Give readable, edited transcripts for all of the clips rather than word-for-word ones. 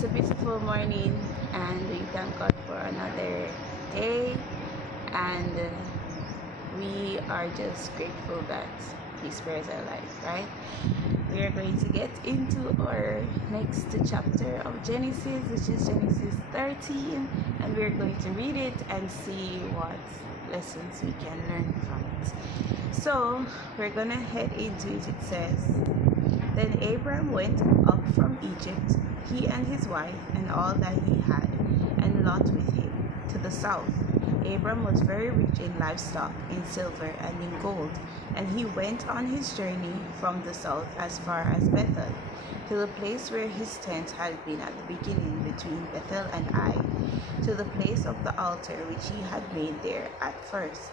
It's a beautiful morning, and we thank God for another day. And we are just grateful that He spares our life, right? We are going to get into our next chapter of Genesis, which is Genesis 13, and we're going to read it and see what lessons we can learn from it. So, we're gonna head into it. It says, Then Abram went up from Egypt, he and his wife, and all that he had, and Lot with him, to the south. Abram was very rich in livestock, in silver, and in gold, and he went on his journey from the south as far as Bethel, to the place where his tent had been at the beginning between Bethel and Ai, to the place of the altar which he had made there at first.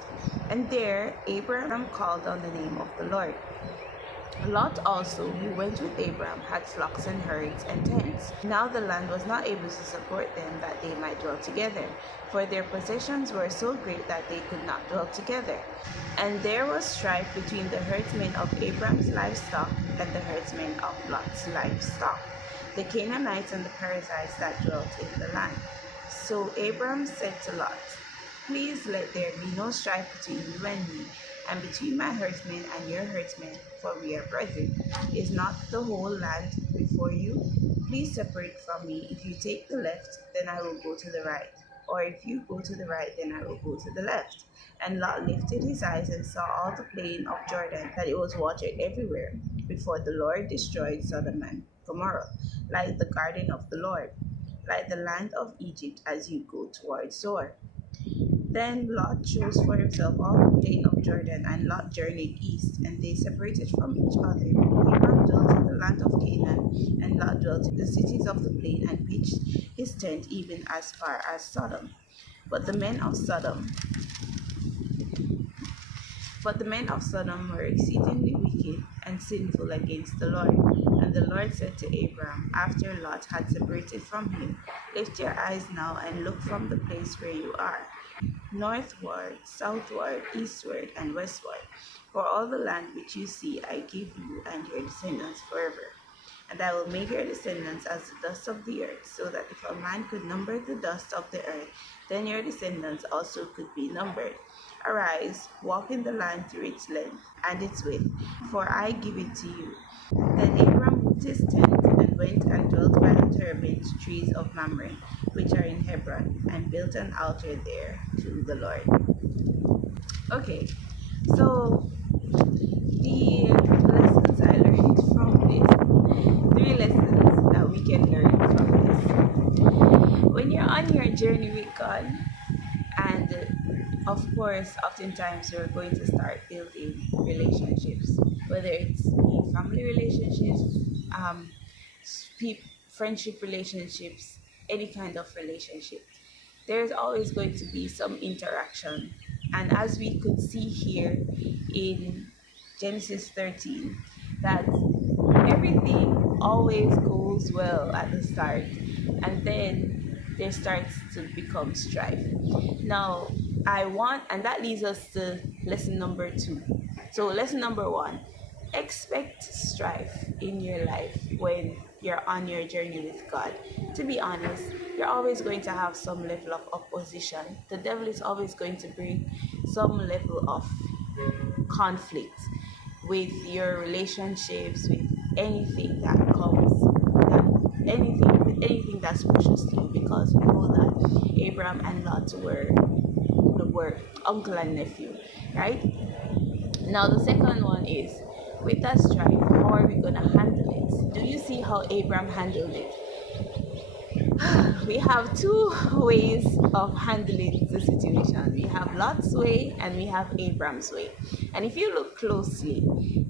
And there Abram called on the name of the Lord. Lot also, who went with Abram, had flocks and herds and tents. Now the land was not able to support them that they might dwell together, for their possessions were so great that they could not dwell together. And there was strife between the herdsmen of Abram's livestock and the herdsmen of Lot's livestock, the Canaanites and the Perizzites that dwelt in the land. So Abram said to Lot, Please let there be no strife between you and me, and between my herdsmen and your herdsmen, for we are brethren. Is not the whole land before you? Please separate from me. If you take the left, then I will go to the right, or if you go to the right, then I will go to the left. And Lot lifted his eyes and saw all the plain of Jordan, that it was watered everywhere, before the Lord destroyed Sodom and Gomorrah, like the garden of the Lord, like the land of Egypt as you go towards Zoar. Then Lot chose for himself all the plain of Jordan, and Lot journeyed east, and they separated from each other. Abram dwelt in the land of Canaan, and Lot dwelt in the cities of the plain, and pitched his tent even as far as Sodom. But the men of Sodom but the men of Sodom were exceedingly wicked and sinful against the Lord. And the Lord said to Abram, after Lot had separated from him, Lift your eyes now and look from the place where you are, northward, southward, eastward, and westward. For all the land which you see I give you and your descendants forever. And I will make your descendants as the dust of the earth, so that if a man could number the dust of the earth, then your descendants also could be numbered. Arise, walk in the land through its length and its width, for I give it to you. Then Abram moved his tent and went and dwelt by the terebinth trees of Mamre, which are in Hebron, and built an altar there to the Lord. Okay, so the lessons I learned from this, three lessons that we can learn from this. When you're on your journey with God, and of course, oftentimes you're going to start building relationships, whether it's in family relationships, um, friendship relationships, any kind of relationship. There's always going to be some interaction. And as we could see here in Genesis 13, that everything always goes well at the start, and then there starts to become strife. Now, and that leads us to lesson number 2. So, lesson number 1, expect strife in your life when you're on your journey with God. To be honest, you're always going to have some level of opposition. The devil is always going to bring some level of conflict with your relationships, with anything that comes, anything that's precious to you, because we know that Abraham and Lot were uncle and nephew, right? Now the second one is, with that strife, how are we gonna handle it? Do you see how Abraham handled it? We have two ways of handling the situation. We have Lot's way and we have Abraham's way. And if you look closely,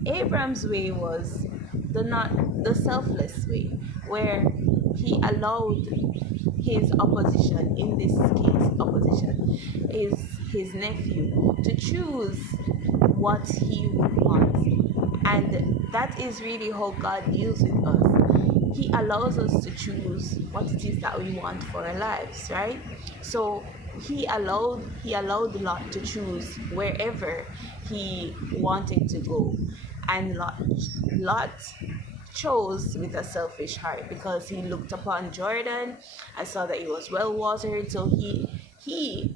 Abraham's way was the selfless way, where he allowed his opposition, in this case opposition is his nephew, to choose what he would want. And that is really how God deals with us. He allows us to choose what it is that we want for our lives, right? So he allowed Lot to choose wherever he wanted to go, and Lot chose with a selfish heart, because he looked upon Jordan and saw that it was well watered. So he he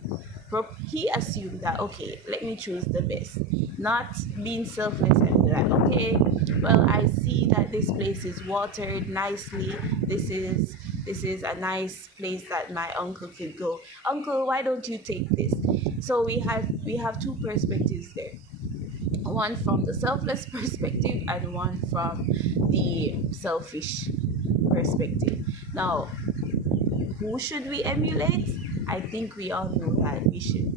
assumed that, okay, let me choose the best, not being selfless and be like, okay, well, I see that this place is watered nicely. This is a nice place that my uncle could go. Uncle, why don't you take this? So we have two perspectives there, one from the selfless perspective and one from the selfish perspective. Now, who should we emulate? I think we all know that we should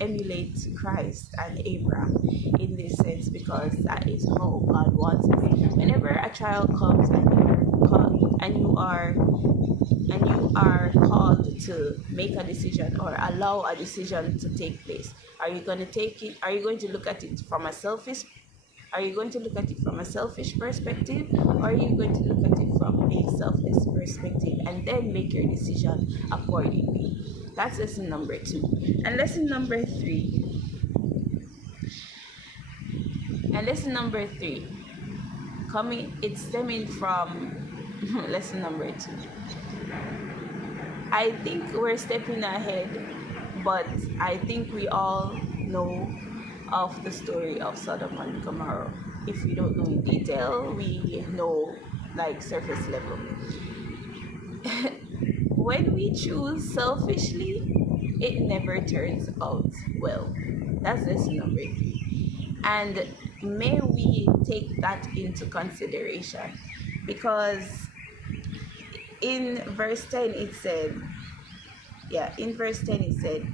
emulate Christ and Abraham in this sense, because that is how God wants us. Whenever a child comes and you are called to make a decision or allow a decision to take place, are you going to take it? Are you going to look at it from a selfish are you going to look at it from a selfish perspective, or are you going to look at it from a selfless perspective and then make your decision accordingly? That's lesson number 2. And lesson number 3, it's stemming from lesson number 2. I think we're stepping ahead, but I think we all know of the story of Sodom and Gomorrah. If we don't know in detail, we know like surface level. When we choose selfishly, it never turns out well. That's lesson number 3. And may we take that into consideration, because in verse 10 it said, in verse 10 it said,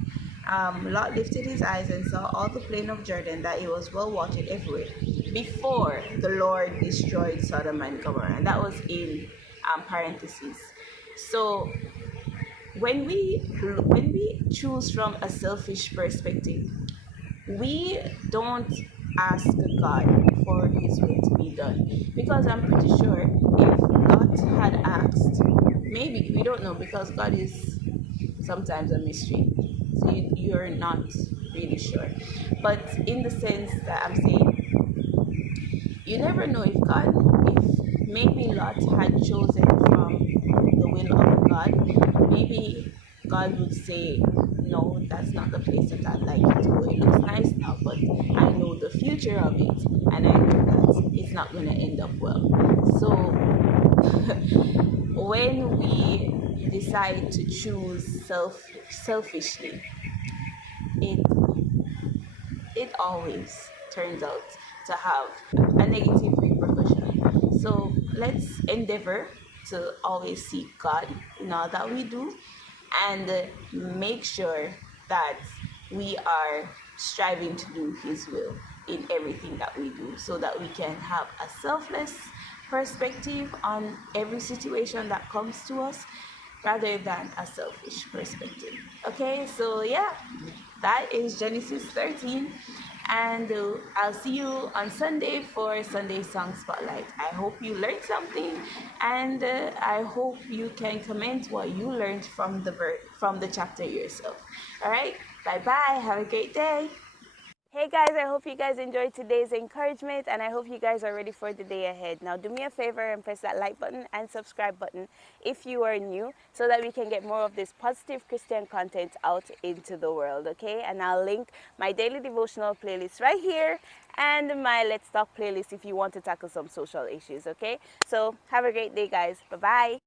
Lot lifted his eyes and saw all the plain of Jordan, that it was well watered everywhere, before the Lord destroyed Sodom and Gomorrah. And that was in parentheses. So when we choose from a selfish perspective, we don't ask God for his will to be done, because I'm pretty sure if Lot had asked, maybe, we don't know, because God is sometimes a mystery, so you're not really sure. But in the sense that I'm saying, you never know, if maybe Lot had chosen from the will of God, maybe God would say, no, that's not the place that I'd like you to go. It looks nice now, but I know the future of it, and I know that it's not going to end up well. So when we decide to choose selfishly, it it always turns out to have a negative repercussion. So let's endeavor to always seek God in all that we do, and make sure that we are striving to do His will in everything that we do, so that we can have a selfless perspective on every situation that comes to us, rather than a selfish perspective. Okay, so yeah, that is Genesis 13. And I'll see you on Sunday for Sunday Song Spotlight. I hope you learned something, and I hope you can comment what you learned from the chapter yourself. All right, bye bye. Have a great day. Hey guys, I hope you guys enjoyed today's encouragement, and I hope you guys are ready for the day ahead. Now do me a favor and press that like button and subscribe button if you are new, so that we can get more of this positive Christian content out into the world, okay? And I'll link my daily devotional playlist right here, and my Let's Talk playlist if you want to tackle some social issues, okay? So have a great day guys. Bye-bye.